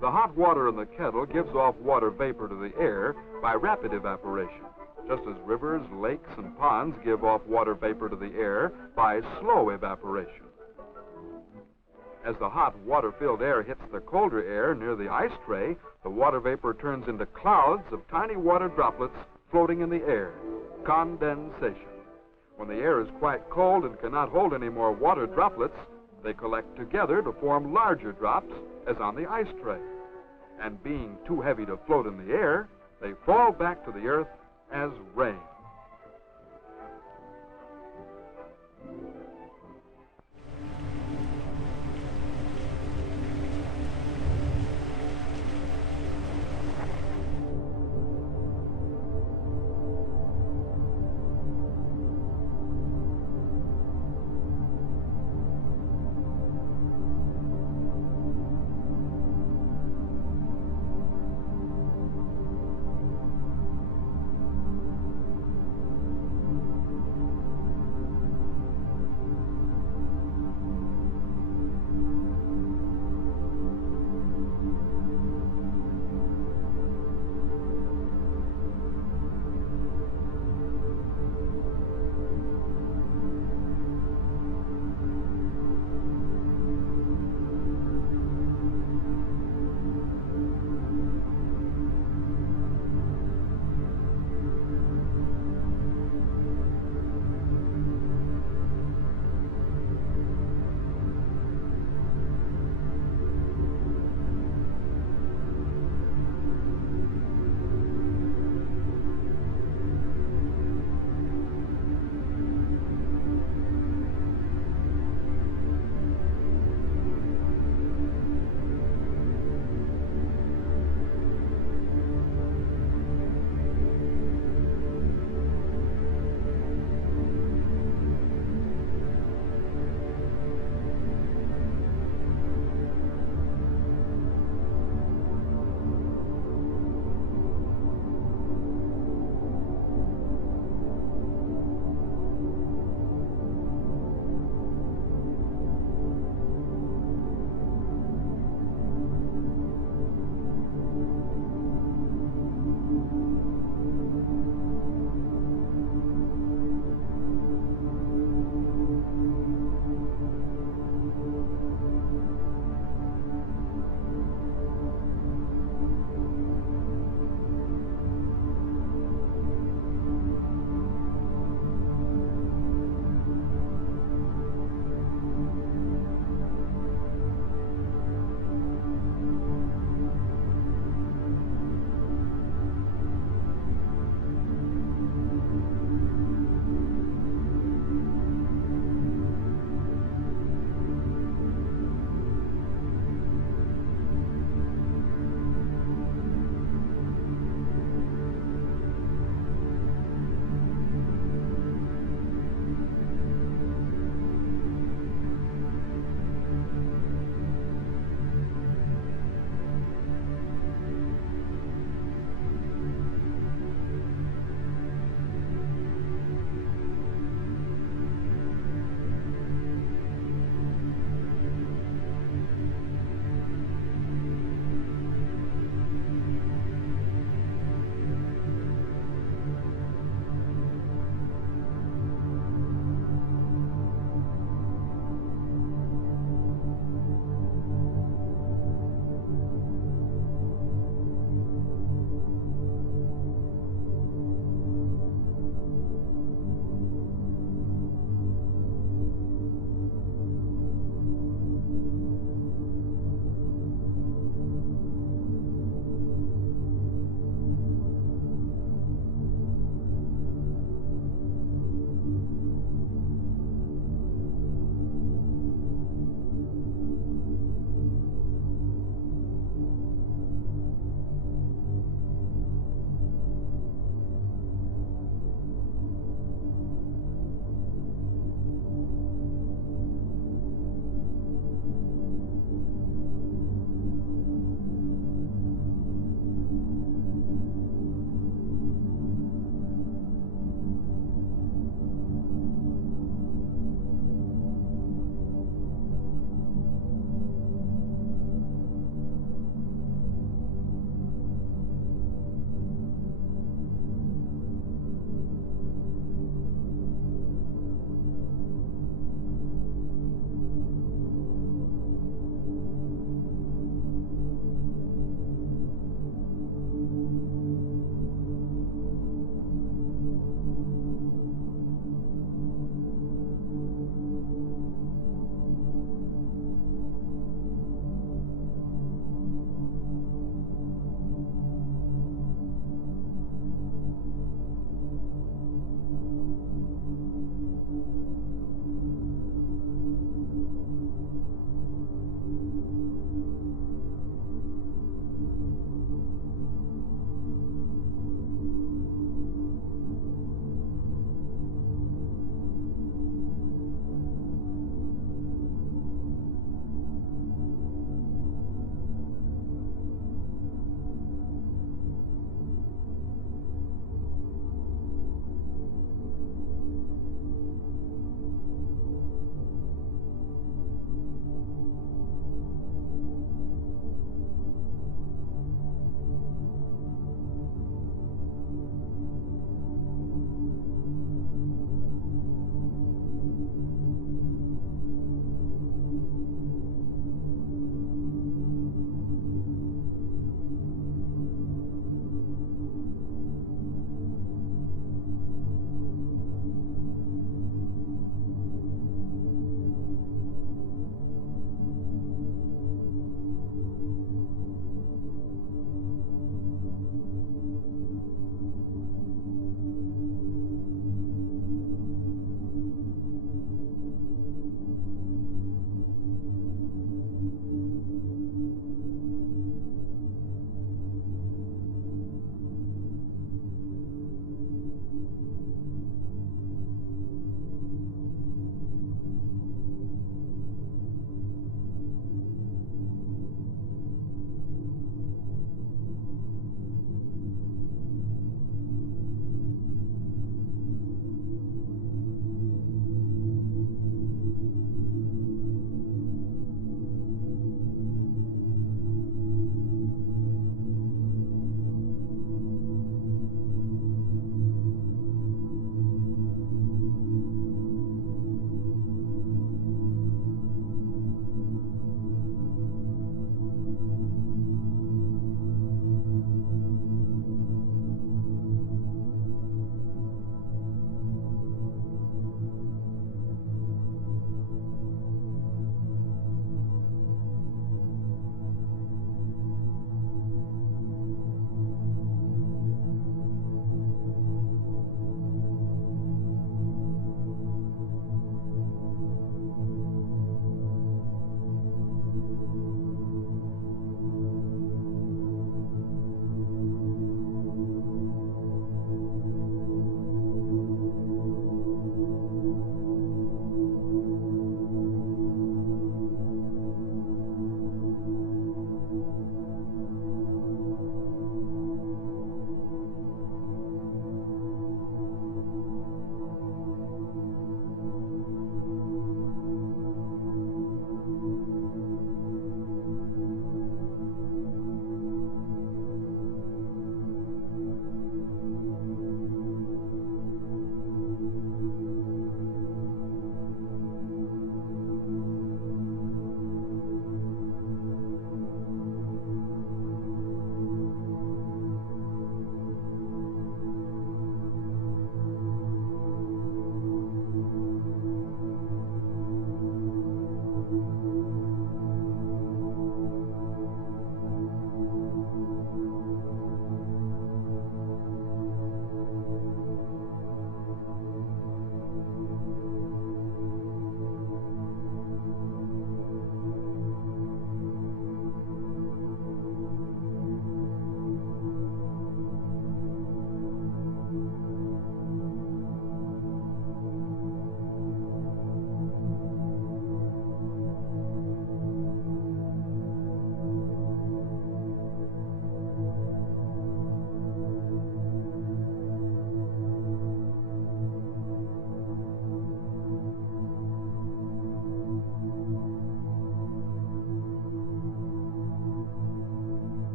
The hot water in the kettle gives off water vapor to the air by rapid evaporation, just as rivers, lakes, and ponds give off water vapor to the air by slow evaporation. As the hot water-filled air hits the colder air near the ice tray, the water vapor turns into clouds of tiny water droplets floating in the air, condensation. When the air is quite cold and cannot hold any more water droplets, they collect together to form larger drops, as on the ice tray. And being too heavy to float in the air, they fall back to the earth as rain.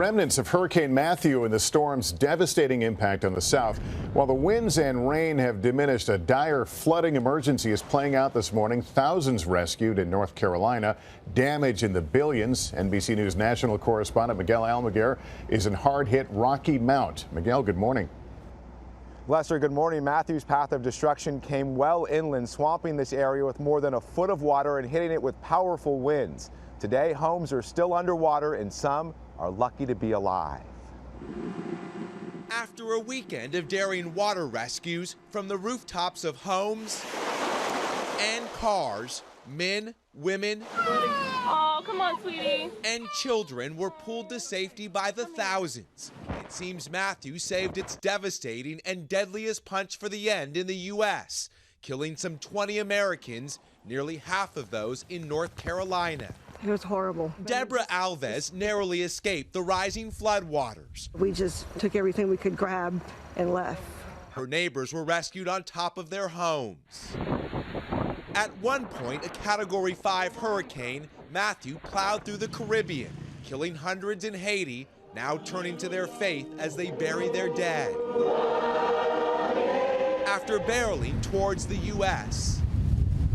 remnants of Hurricane Matthew and the storm's devastating impact on the south. While the winds and rain have diminished, a dire flooding emergency is playing out this morning. Thousands rescued in North Carolina, damage in the billions. NBC News national correspondent Miguel Almaguer is in hard-hit Rocky Mount. Miguel, good morning. Lester, good morning. Matthew's path of destruction came well inland, swamping this area with more than a foot of water and hitting it with powerful winds. Today, homes are still underwater and some are lucky to be alive. After a weekend of daring water rescues from the rooftops of homes and cars, men, women, oh, come on, sweetie, and children were pulled to safety by the thousands. It seems Matthew saved its devastating and deadliest punch for the end in the U.S., killing some 20 Americans, nearly half of those in North Carolina. It was horrible. Deborah Alves narrowly escaped the rising floodwaters. We just took everything we could grab and left. Her neighbors were rescued on top of their homes. At one point, a Category 5 hurricane, Matthew plowed through the Caribbean, killing hundreds in Haiti, now turning to their faith as they bury their dead. After barreling towards the U.S.,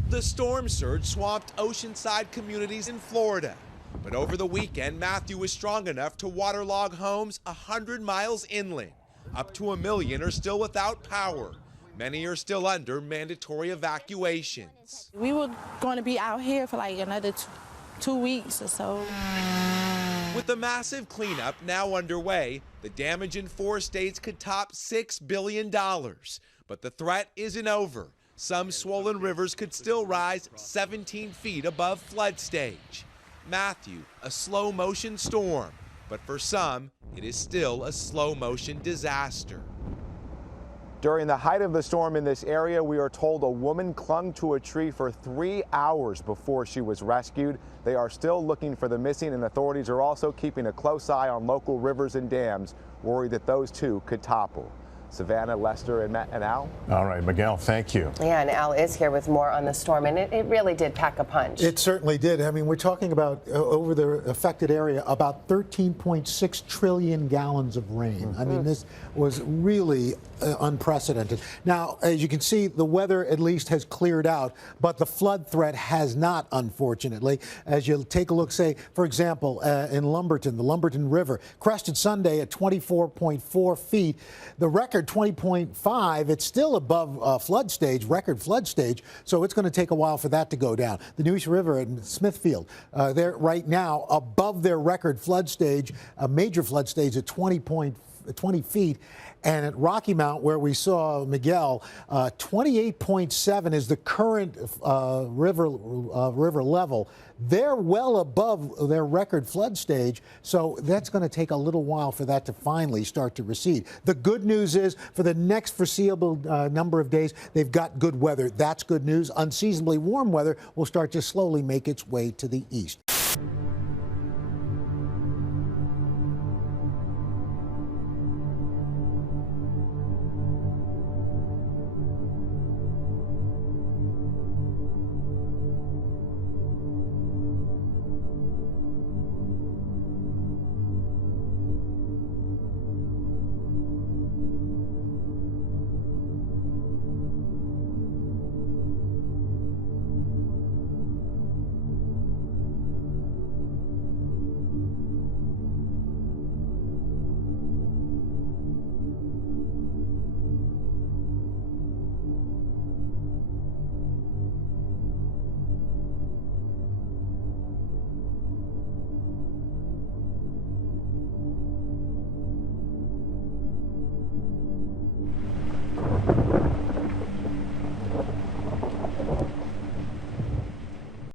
the storm surge swamped oceanside communities in Florida. But over the weekend, Matthew was strong enough to waterlog homes 100 miles inland. Up to 1 million are still without power. Many are still under mandatory evacuations. We were going to be out here for like another two weeks or so. With the massive cleanup now underway, the damage in 4 states could top $6 billion. But the threat isn't over. Some swollen rivers could still rise 17 feet above flood stage. Matthew, a slow-motion storm, but for some, it is still a slow-motion disaster. During the height of the storm in this area, we are told a woman clung to a tree for 3 hours before she was rescued. They are still looking for the missing, and authorities are also keeping a close eye on local rivers and dams, worried that those too could topple. Savannah, Lester, and Matt and Al. All right, Miguel, thank you. Yeah, and Al is here with more on the storm, and it really did pack a punch. It certainly did. I mean, we're talking about, over the affected area, about 13.6 trillion gallons of rain. I mean, this was really unprecedented. Now, as you can see, the weather at least has cleared out, but the flood threat has not, unfortunately. As you take a look, say, for example, in Lumberton, the Lumberton River, crested Sunday at 24.4 feet. The record 20.5, it's still above flood stage, record flood stage, so it's going to take a while for that to go down. The Neuse River in Smithfield, they're right now above their record flood stage, a major flood stage at 20 feet. And at Rocky Mount, where we saw Miguel, 28.7 is the current river level. They're well above their record flood stage, so that's going to take a little while for that to finally start to recede. The good news is, for the next foreseeable number of days, they've got good weather. That's good news. Unseasonably warm weather will start to slowly make its way to the east.